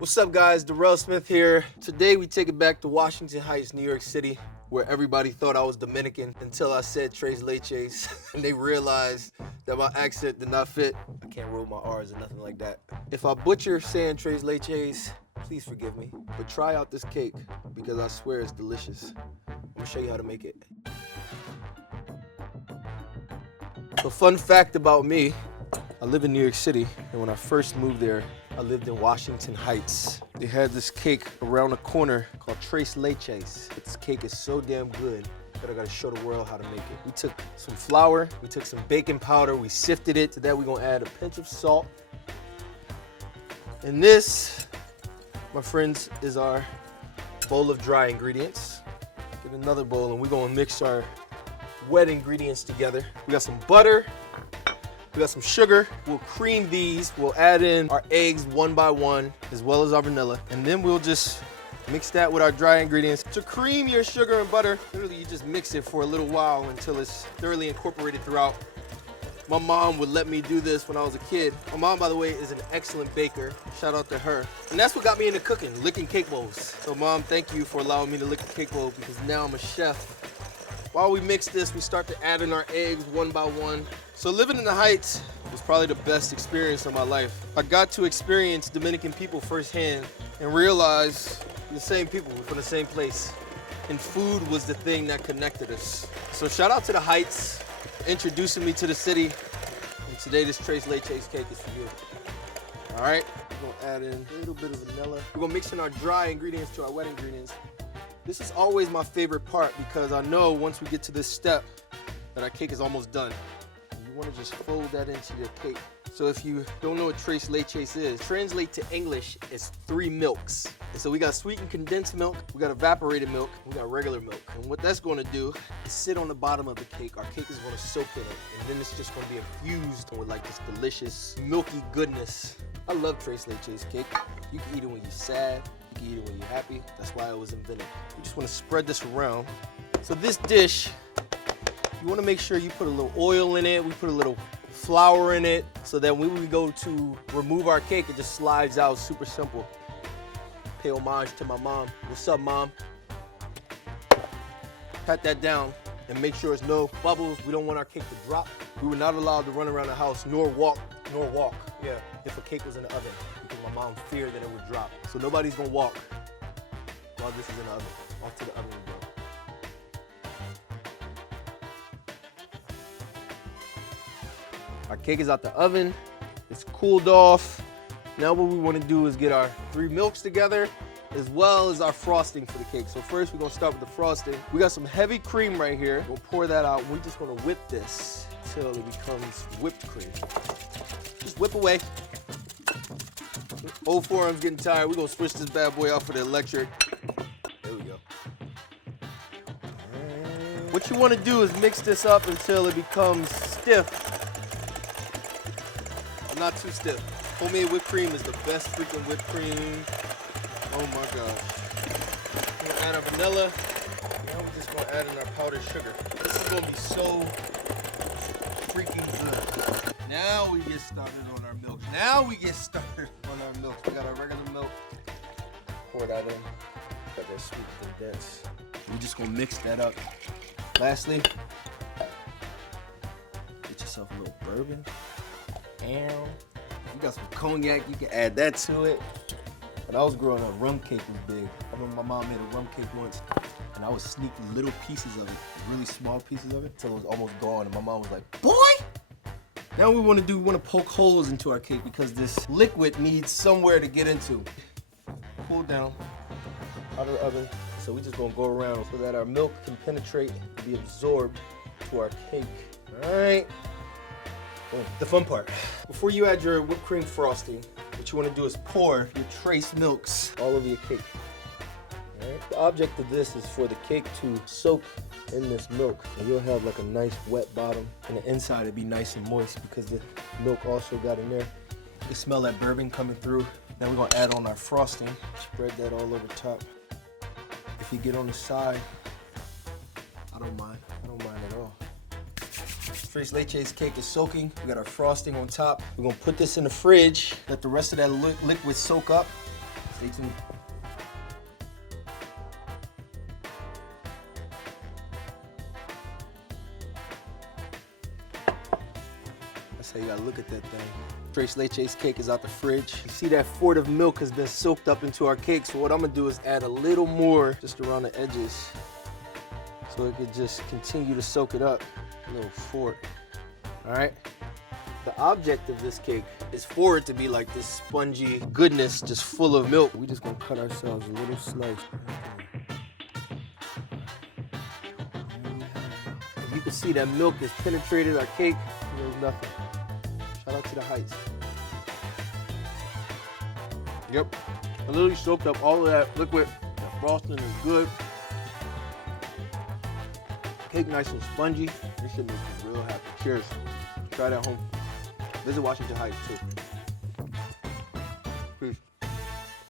What's up guys, Darrell Smith here. Today we take it back to Washington Heights, New York City, where everybody thought I was Dominican until I said Tres Leches and they realized that my accent did not fit. I can't roll my R's or nothing like that. If I butcher saying Tres Leches, please forgive me, but try out this cake because I swear it's delicious. I'm gonna show you how to make it. So fun fact about me, I live in New York City, and when I first moved there, I lived in Washington Heights. They had this cake around the corner called Tres Leches. This cake is so damn good that I gotta show the world how to make it. We took some flour, we took some baking powder, we sifted it. To that we're gonna add a pinch of salt. And this, my friends, is our bowl of dry ingredients. Get another bowl and we're gonna mix our wet ingredients together. We got some butter, we got some sugar. We'll cream these. We'll add in our eggs one by one, as well as our vanilla. And then we'll just mix that with our dry ingredients. To cream your sugar and butter, literally you just mix it for a little while until it's thoroughly incorporated throughout. My mom would let me do this when I was a kid. My mom, by the way, is an excellent baker. Shout out to her. And that's what got me into cooking, licking cake bowls. So Mom, thank you for allowing me to lick a cake bowl because now I'm a chef. While we mix this, we start to add in our eggs one by one. So living in the Heights was probably the best experience of my life. I got to experience Dominican people firsthand and realize we're the same people, we're from the same place. And food was the thing that connected us. So shout out to the Heights, introducing me to the city. And today this Tres Leches cake is for you. All right, we're gonna add in a little bit of vanilla. We're gonna mix in our dry ingredients to our wet ingredients. This is always my favorite part because I know once we get to this step that our cake is almost done. You want to just fold that into your cake. So if you don't know what Tres Leches is, translate to English is 3 milks. And so we got sweetened condensed milk, we got evaporated milk, we got regular milk. And what that's going to do is sit on the bottom of the cake. Our cake is going to soak in it, and then it's just going to be infused with like this delicious milky goodness. I love Tres Leches cake. You can eat it when you're sad. You can eat it when you're happy. That's why it was invented. You just want to spread this around. So this dish, you want to make sure you put a little oil in it. We put a little flour in it so that when we go to remove our cake, it just slides out super simple. Pay homage to my mom. What's up, Mom? Pat that down and make sure there's no bubbles. We don't want our cake to drop. We were not allowed to run around the house nor walk. Yeah, if a cake was in the oven. My mom feared that it would drop. So nobody's gonna walk while this is in the oven. Off to the oven we go. Our cake is out the oven. It's cooled off. Now what we wanna do is get our 3 milks together as well as our frosting for the cake. So first we're gonna start with the frosting. We got some heavy cream right here. We'll pour that out. We're just gonna whip this until it becomes whipped cream. Just whip away. Old forearm's getting tired. We're gonna switch this bad boy out for the electric. There we go. What you wanna do is mix this up until it becomes stiff. Not too stiff. Homemade whipped cream is the best freaking whipped cream. Oh my gosh. We're gonna add our vanilla. Now we're just gonna add in our powdered sugar. This is gonna be so freaking good. Now we get started on our milk. We got our regular milk. Pour that in. Got that sweet condensed. We're just gonna mix that up. Lastly, get yourself a little bourbon. And you got some cognac, you can add that to it. When I was growing up, rum cake was big. I remember my mom made a rum cake once, and I would sneak little pieces of it, really small pieces of it, until it was almost gone. And my mom was like, "Boy!" Now we want to poke holes into our cake because this liquid needs somewhere to get into. Cool down out of the oven. So we just gonna go around so that our milk can penetrate and be absorbed to our cake. All right. Boom. The fun part. Before you add your whipped cream frosting, what you want to do is pour your trace milks all over your cake. All right. The object of this is for the cake to soak in this milk, and you'll have like a nice wet bottom, and the inside will be nice and moist because the milk also got in there. You smell that bourbon coming through. Then we're gonna add on our frosting. Spread that all over top. If you get on the side, I don't mind at all. Tres Leches cake is soaking. We got our frosting on top. We're gonna put this in the fridge, let the rest of that liquid soak up. Stay tuned. That's how you gotta look at that thing. Tres Leches cake is out the fridge. You see that quart of milk has been soaked up into our cake, so what I'm gonna do is add a little more just around the edges so it could just continue to soak it up. A little fort. All right? The object of this cake is for it to be like this spongy goodness just full of milk. We're just gonna cut ourselves a little slice. If you can see that milk has penetrated our cake, there's nothing. Shout out to the Heights. Yep, I literally soaked up all of that liquid. The frosting is good. Cake nice and spongy. This should make you real happy. Cheers. Try it at home. Visit Washington Heights too.